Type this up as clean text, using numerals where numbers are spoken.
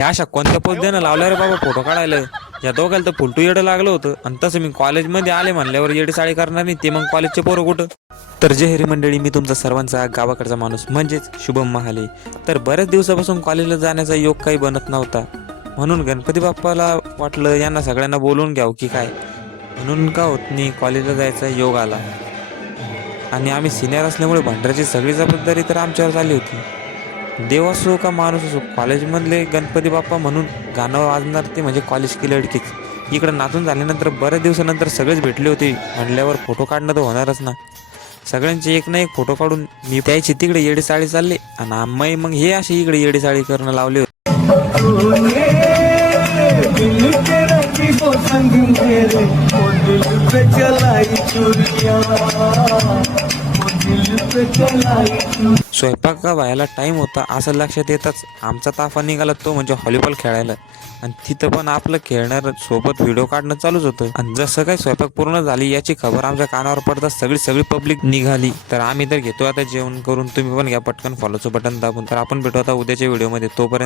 या अशा कोणत्या पद्धतीनं लावल्या रे बाबा फोटो काढायला. या दोघांना तर फुलटू येडं लागलं होतं. आणि तसं मी कॉलेजमध्ये आले म्हणल्यावर येडी साडी करणार नाही, ते मग कॉलेजचे पोरं कुठं. तर जय हरी मंडळी, मी तुमचा सर्वांचा गावाकडचा माणूस म्हणजेच शुभम महाले. तर बऱ्याच दिवसापासून कॉलेजला जाण्याचा योग काही बनत नव्हता, म्हणून गणपती बाप्पाला वाटलं यांना सगळ्यांना बोलवून घ्यावं की काय. म्हणून का होत नाही, कॉलेजला जायचा योग आला. आणि आम्ही सिनियर असल्यामुळे भांडराची सगळी जबाबदारी तर आमच्यावर झाली होती. देव असो का माणूस असो, कॉलेजमधले गणपती बाप्पा म्हणून गाणं वाजणार ते म्हणजे कॉलेज की लडकीच. इकडं नाचून झाल्यानंतर बऱ्याच दिवसानंतर सगळेच भेटले होते म्हणल्यावर फोटो काढणं तर होणारच ना. सगळ्यांचे एक ना एक फोटो काढून मी त्याची तिकडे येडी साडी चालले आणि आम्ही मग हे असे इकडे येडी साडी करणं लावले होते. स्वयंपाक का व्हायला टाइम होता असं लक्षात येताच आमचा ताफा निघाला, तो म्हणजे व्हॉलीबॉल खेळायला. आणि तिथं पण आपलं खेळणार सोबत व्हिडिओ काढणं चालूच होतं. आणि जसं काही स्वयंपाक पूर्ण झाली याची खबर आमच्या कानावर पडताच सगळी पब्लिक निघाली. तर आम्ही तर घेतो आता जेवण करून, तुम्ही पण घ्या पटकन फॉलोचं बटन दाबून. तर आपण भेटू आता उद्याच्या व्हिडिओमध्ये, तोपर्यंत